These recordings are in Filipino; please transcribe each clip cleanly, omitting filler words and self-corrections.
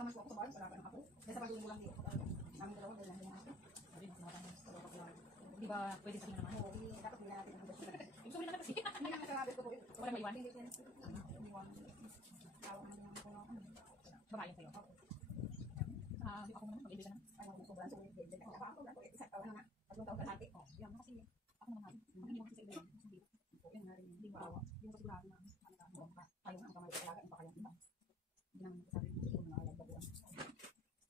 lang naman po ako sa bahay, wala pa lang ako. Kasi sa pagduling ko lang dito ako talaga. Namin dalawa, dahil lang ako. Sabi mo, di ba pwede sa tingin naman? Oo, dapat hindi natin ang gusto. Gusto mo naman kasi. Hindi naman sa habit ko po. Wala maiwan? Hindi ko maiwan. Tawag naman yung ako. Babayan sa'yo. Di ako naman, mag-ibig ka na. Ayaw ko sobrang sulit. Ako lang po, isang taon na nga. 3 taon kalahati. Yan, kasi ako naman. Hindi mo kasi sa iba. Yan nga rin, hindi ko awa. Yung kasigurado na, ayaw nga ang kamay ko talaga, yung pakayang iba. Hindi naman sabi ko, ito na alam ko.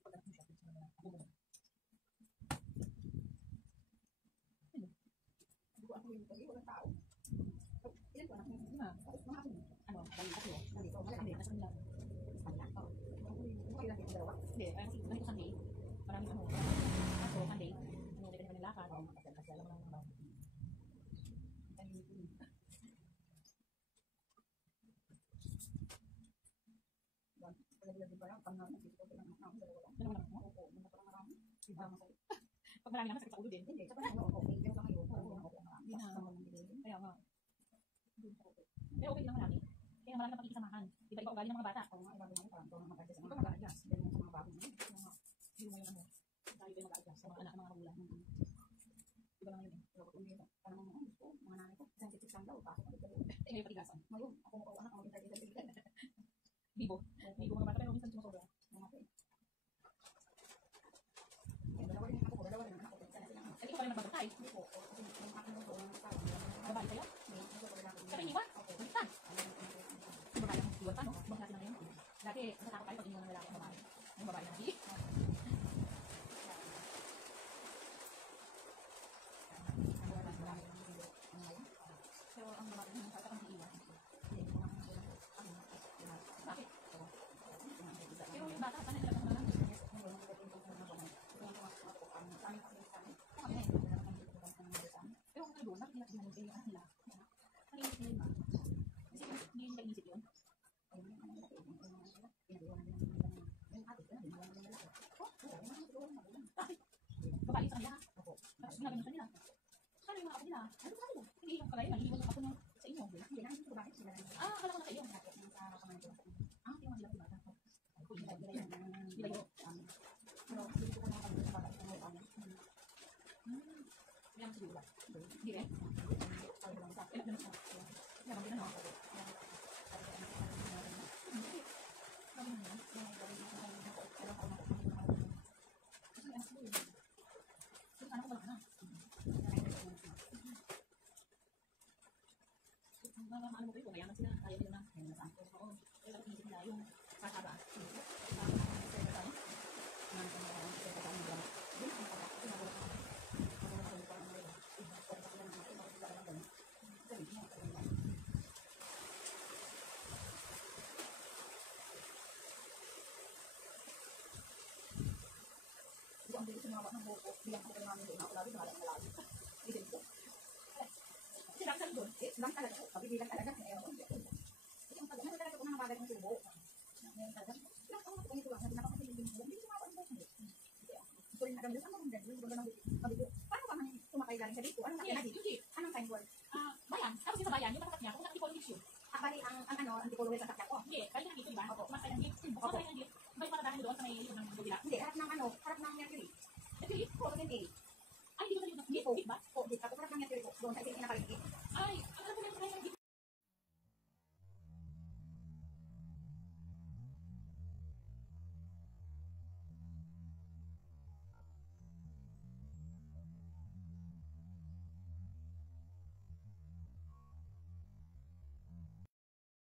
Pagkat mo siya, ako mo. Hindi ko ako yung kasi, walang tao. Ilan ko anak mo? Mga ako mo. Ano, kasi, nandito, malaki, nasa kanila. Kanila, Ano kayo lang yung dalawa? Hindi, kasi ganito Sunday. Marami ano. Kaso, Sunday, hindi ka nila lakad. Kasi alam mo lang naman. Pag marami naman sakit sa ulo din. Hindi, kapag ano, okay. Yung kamay ko, Hindi na. Kaya nga. Pero okay lang marami. Kaya marami na pakikisamahan. Iba-iba ugali ng mga bata. Oo nga, iba naman parang ito ang mag-adjust sa mga mag-adjust. Dahil sa mga bago naman. Hindi mo yung ano. Tayo ba mag-adjust sa mga anak, mga magulang. Iba lang yun eh. Pero kung dito, parang mga gusto, mga nanay ko, sensitive lang daw, pasok ko dito. Ngayon patigasan. Ngayon, ako mo anak, ako intay-intay. Bibo. Bibo mga bata pero minsan sumusobra. Mga ko eh. Dalawa rin ako, dalawa rin ang anak ko. Ay, ikaw pa rin magbabatay. Hindi po, kasi yung akin ko, yung tao. Babae kayo? Sabi niwa? Baliktad. Babae ang iwan pa, no? Bakit natin na ngayon? Dati, natakot tayo pag iniwan ng lalaki ang babae. Ang babae na hindi. Pero ang babae na nasa kang iiwan. Bakit? Pero yung bata, paano nila pang pero kung doon, bakit nila sinanong yung anak nila? Naiisip nila ba? Kasi hindi nila inisip yun. Babae sa kanila. Tapos sinabi mo sa nila. Ano yung mga kapatid nila? Ano sa kanila? Hindi yung kagaya, naiiwan ako ng sa inyo. Akala ko na sa iyo. Hindi mo sila bata. Di ba yun? Pero hindi ko na sa bata sa mga amin. Hindi naman sa iba. Hindi rin. Ay, lang sa Ilan naman sa Ilan naman ako. Ano mo kayo, kung mayaman sila, ayaw nila na. Ayaw na sa ako. Kaya lang inisip nila yung kasaba. ang bilis ng mga ng buko, bilang ko namin doon ako lagi, mahalang malagi. Isip ko. Sila ka doon? Lang talaga po, kabibilang talaga. Kasi ang pag-ano talaga po mga bagay ng subo. Ngayon talaga, lang ako ito lang, napakasilig din mo, hindi sumapa ang buko. Gusto rin nagamit, ang maganda, gusto lang mabigo. Paano ba man tumakay galing sa dito? Anong nakaya na dito? Anong time word? Bayan. Tapos yung sa bayan, yung matakat niya, kung saan antipolo issue. Bali, ang antipolo sa sakya.